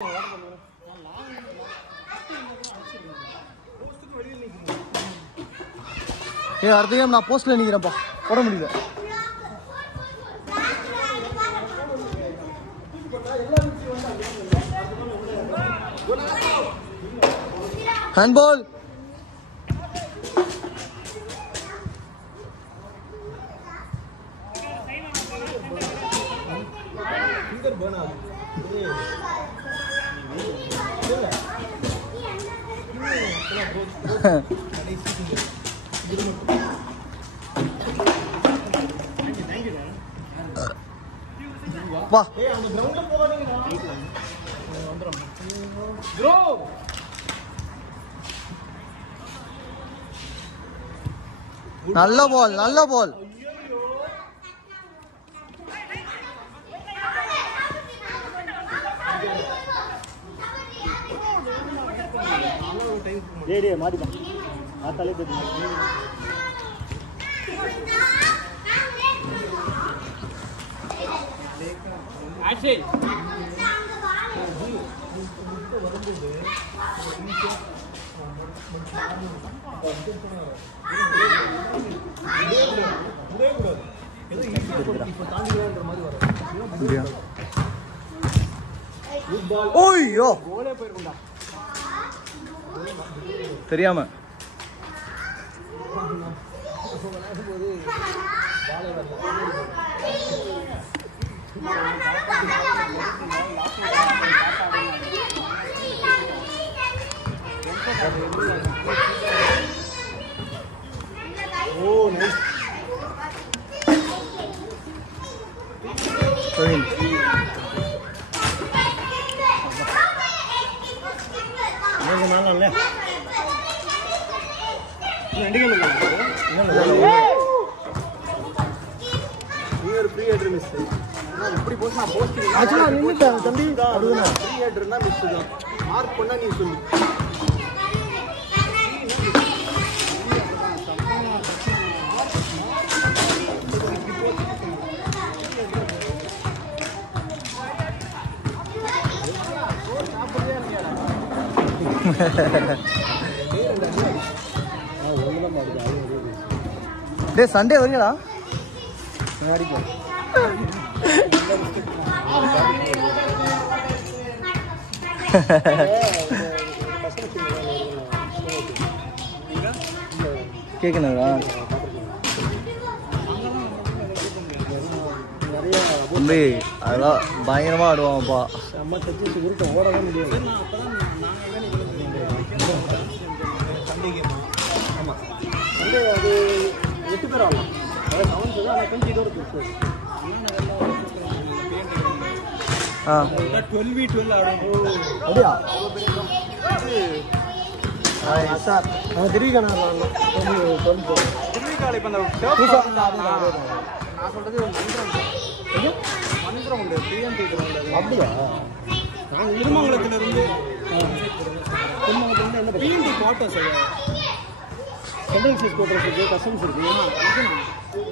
ஏய் அடுத்த கேம் நான் போஸ்ட்ல நிக்கிறேன்ப்பா போட முடியல ஹேண்ட்பால் வா நல்ல பால் நல்ல பால் டேய் மாடிடா ஆத்தாலே தெரியும் ஆக்சன் ஓய்யோ கோலே போயிருக்கும்டா தெரியாம ஓ நைஸ் பிரவீன் நீங்க நாளல்ல ரெண்டு கேம் நீ ஒரு ஃப்ரீ ஹெட்டர் மிஸ் இப்படி போஸ் நான் போஸ்ட் ஆக்சுவலா நின்னுட்டேன் தம்பி அதுதான் ஃப்ரீ ஹெட்டர்னா மிஸ் தான் மார்க் பண்ணா நீ சொல்லு டேய் சண்டே வரீங்களா கேட்கணுங்களா தம்பி அதெல்லாம் பயங்கரமா ஆடுவாங்கப்பா அம்மா தச்சு உருட்ட ஓடவே முடியாது ஆமாம் வந்து அது 8 பேர் ஆகலாம் அதாவது 7 பேர் ஆனால் கொஞ்சம் இதோட பெருசு ஆ 12v12 ஆடும் அப்படியா சார் நான் திருவிக்கான திருவிக்கால இப்போ நான் சொல்கிறது மந்திரம் உண்டு பிஎன்டி கிரவுண்ட் அப்படியா நாங்கள் திருமங்கலத்துலேருந்து திருமங்கலத்துலேருந்து என்ன PNT quarters central seat quarters இருக்குது கஸ்டம்ஸ் இருக்குது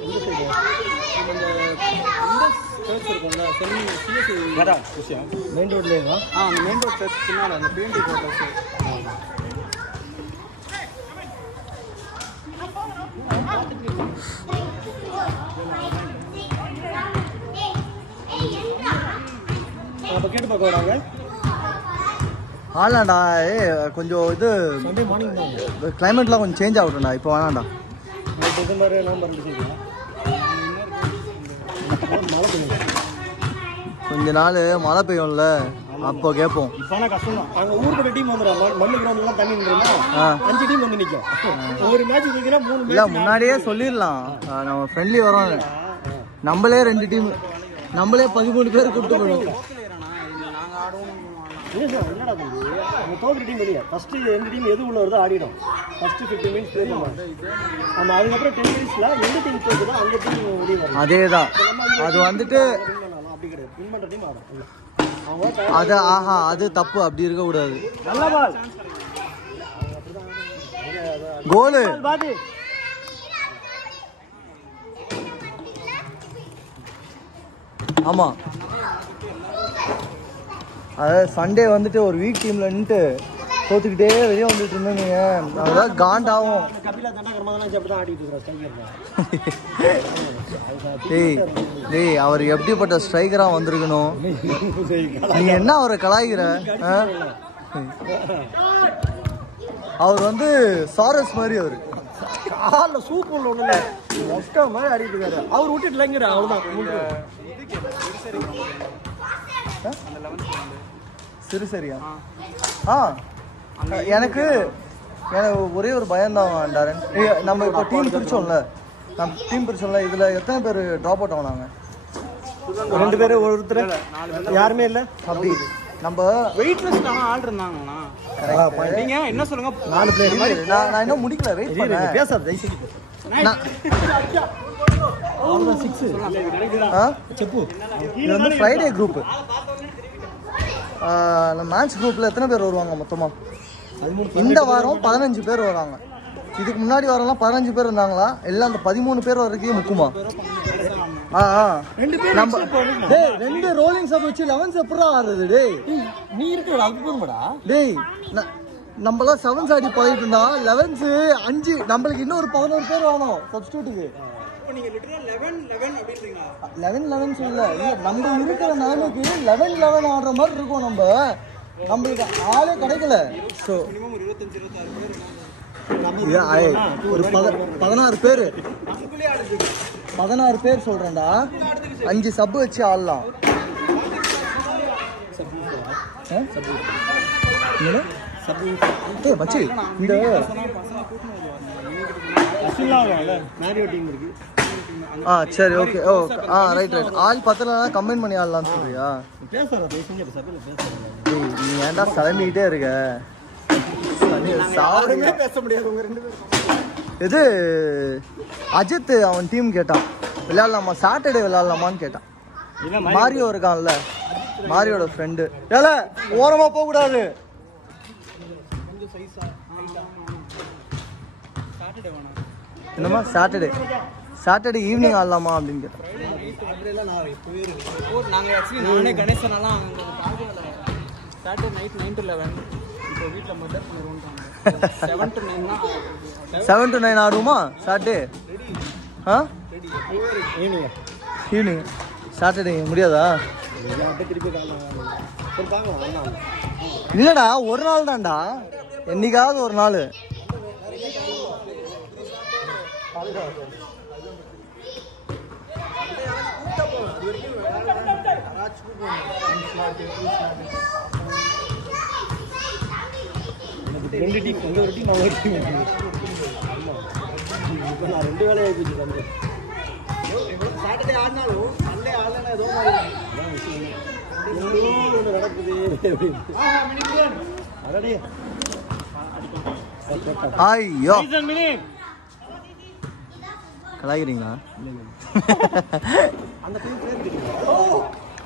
இந்த சைடு இந்த சர்ச் இருக்கும்ல சிஎஸ்சி மெயின் ரோட்லேயா அந்த மெயின் ரோட் சர்ச் பின்னால் அந்த பிஎன்டி குவார்ட்டர்ஸ் அப்போ கேட்டு பார்க்க வராங்க ஆளாண்டா கொஞ்சம் இது சண்டே மார்னிங் தான் கிளைமேட்லாம் கொஞ்சம் சேஞ்ச் ஆகட்டும்டா இப்போ வேணாண்டா இது மாதிரி எல்லாம் பண்ணிட்டு மழை பெய்யும் கொஞ்ச நாள் மழை பெய்யும்ல அப்போ கேட்போம் இப்போ கஷ்டம் தான் அங்கே ஊருக்கு டீம் வந்துடும் மண்ணு கிரவுண்ட்லாம் தண்ணி நின்றுனா 5 டீம் வந்து நிற்கும் ஒரு மேட்ச் நிற்கினா 3 இல்லை முன்னாடியே சொல்லிடலாம் நம்ம ஃப்ரெண்ட்லி வரோம் நம்மளே 2 டீம் நம்மளே 13 பேர் கூப்பிட்டு போயிடுவோம் இல்லை சார் என்னடா தம்பி அந்த தோற்ற டீம் வெளியே ஃபஸ்ட்டு எந்த டீம் எது உள்ள வருதோ ஆடிடும் ஃபஸ்ட்டு 15 மினிட்ஸ் ப்ளே பண்ணுவாங்க நம்ம அதுக்கப்புறம் 10 மினிட்ஸில் எந்த டீம் தோக்குதோ அந்த டீம் வெளியே வரும் அதே தான் அது வந்துட்டு அப்படி கிடையாது வின் பண்ணுற டீம் ஆடும் அது ஆஹா அது தப்பு அப்படி இருக்கக்கூடாது நல்ல பால் கோலு பாதி ஆமா அதாவது சண்டே வந்துட்டு ஒரு வீக் டீம்ல நின்று தோத்துக்கிட்டே வெளியே வந்துட்டு இருந்தீங்க, அதான் காண்டாகும். டேய் அவர் எப்படிப்பட்ட ஸ்ட்ரைக்கரா வந்திருக்கணும். நீ என்ன அவரை கலாய்கிற? அவர் வந்து சாரஸ் மாதிரி, அவரு காலில் சூப்பர் ஒண்ணு மாதிரி ஆடிட்டு இருக்காரு. அவர் விட்டுட்டு இல்லைங்கிற அவ்வளோதான். சிறுசரியா? எனக்கு ஒரே ஒரு பயம்தான் டாரன். நம்ம இப்போ டீம் பிரிச்சோம்ல, இதுல எத்தனை பேர் ட்ராப் அவுட் ஆனாங்க? 2 பேர், ஒருத்தர் யாருமே இல்லை. அப்படி நம்ம வெயிட்லெஸ் ஆள் இருந்தாங்கண்ணா. நீங்க என்ன சொல்லுங்க? 4 பிளேயர். நான் இன்னும் முடிக்கல, வெயிட் பண்ண. பேசாத தயவுசெய்து. செப்பு. இது வந்து ஃப்ரைடே குரூப். மேட்ச் குரூப்ல எத்தனை பேர் வருவாங்க மொத்தமா? இந்த வாரம் 15 பேர் வராங்க. இதுக்கு முன்னாடி வாரம்லாம் 15 பேர் இருந்தாங்களா? எல்லாம் அந்த 13 பேர் வரைக்கும் முக்குமா? நம்ம 2 ரோலிங் சப் வச்சு 11 எப்படா ஆடுறது? டேய் நீ இருக்கிற அற்புதமாடா. டேய் நம்மளாம் 7s ஆடி போயிட்டு இருந்தா 11s 5, நம்மளுக்கு இன்னொரு 11 பேர் வேணும் சப்ஸ்டிடியூட்டுக்கு. இப்போ நீங்க லிட்டரலா 11 அப்படின்றீங்களா? 11 சொல்லல, இல்ல நம்ம இருக்கிற நிலைமைக்கு 11 ஆடுற மாதிரி இருக்கும். நம்மளுக்கு ஆளே கிடைக்கல. ஸோ மினிமம் ஒரு 25-26 பேர் ஒரு 16 பேர் 16 பேர் சொல்றேன்டா. 5 சப் வச்சு ஆடலாம். மச்சி இந்த சரி ஓகே. ரைட் ஆள் பத்தல கம்பைன் பண்ணி ஆடலாம்னு சொல்றியா? நீ ஏன்டா கிளம்பிக்கிட்டே இருக்க? இது அஜித் அவன் டீம் கேட்டான், விளையாடலாமா சாட்டர்டே விளையாடலாமான்னு கேட்டான். மாரியோ இருக்கான்ல, மாரியோட ஃப்ரெண்டு. ஏல ஓரமா போக கூடாது. என்னமா சாட்டர்டே ஈவினிங் ஆடலாமா அப்படின்னு கேட்டான். நானே கணேசனெல்லாம் சாட்டர்டே நைட் 9 to 11 இப்போ வீட்டில் மர்டர் பண்ணிடுவோம். 7 to 9 ஆடுவோமா சாட்டர்டே? ஈவினிங் சாட்டர்டே முடியாதா? இல்லடா ஒரு நாள் தான்டா, என்னைக்காவது ஒரு நாள். ரெண்டு டீம், ஒரு டீம் ஒரு டீம். இப்போ நான் 2 வேலையாக போயிட்டு வந்தேன். சாட்டர்டே ஆடினாலும் சண்டே ஆடலன்னா ஏதோ ஒன்று நடக்குது. அதே ஐயோ கலாய்கிறீங்களா? அந்த டீம் பேர் தெரியும்.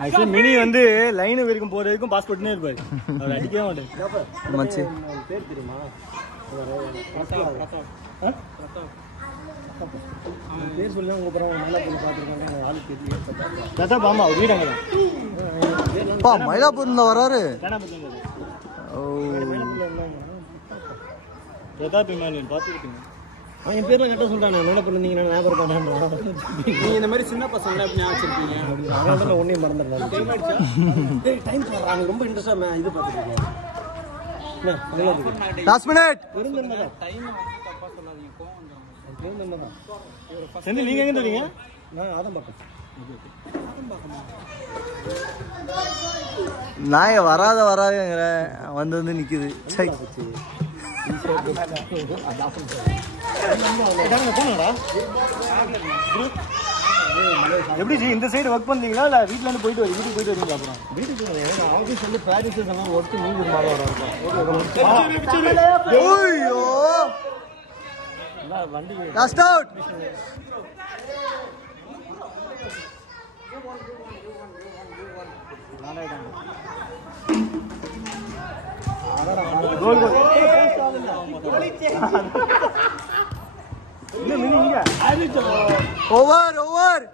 ஆக்சுவலி மினி வந்து லைன் வரைக்கும் போறதுக்கும் பாஸ் பண்ணிட்டே இருப்பாரு. அவர் அடிக்கவே மாட்டாரு. மச்சி பேர் தெரியுமா? பேர் சொல்லி உங்க அப்புறம் நல்லா போய் பார்த்துருக்காங்க. ஆளு தெரியல. பிரதாப் ஆமா அவர் வீடு அங்கதான். மயிலாப்பூர் இருந்தா வராரு. பிரதாப் இமானியல் பார்த்துருக்கீங்க. அவன் பேர்லாம் கரெக்டாக சொல்கிறான். நான் என்ன பண்ணிருந்தீங்கன்னா ஞாபகம் பண்ணான். நீங்கள் இந்த மாதிரி சின்ன பசங்களை எப்படி வச்சிருக்கீங்க? அதனால ஒன்றையும் மறந்துடுறாங்க. டைம் அவங்க ரொம்ப இன்ட்ரெஸ்டாக இது பார்த்துருக்கீங்க. லாஸ்ட் மினிட் செந்தில் நீங்கள் எங்கே தெரியுங்க? நான் அதை பார்ப்பேன். நாய வராதங்கிற வந்து நிக்குது. எப்படி இந்த சைடு ஒர்க் பண்ணீங்களா இல்லை வீட்டில் இருந்து போயிட்டு வீட்டுக்கு போயிட்டு வரீங்களா? அப்புறம் வீட்டுக்கு ஆஃபீஸ் வந்து ப்ராக்டிஸ் எல்லாம் ஒர்க்கு நீங்க வண்டி லாஸ்ட் அவுட். ஓவர்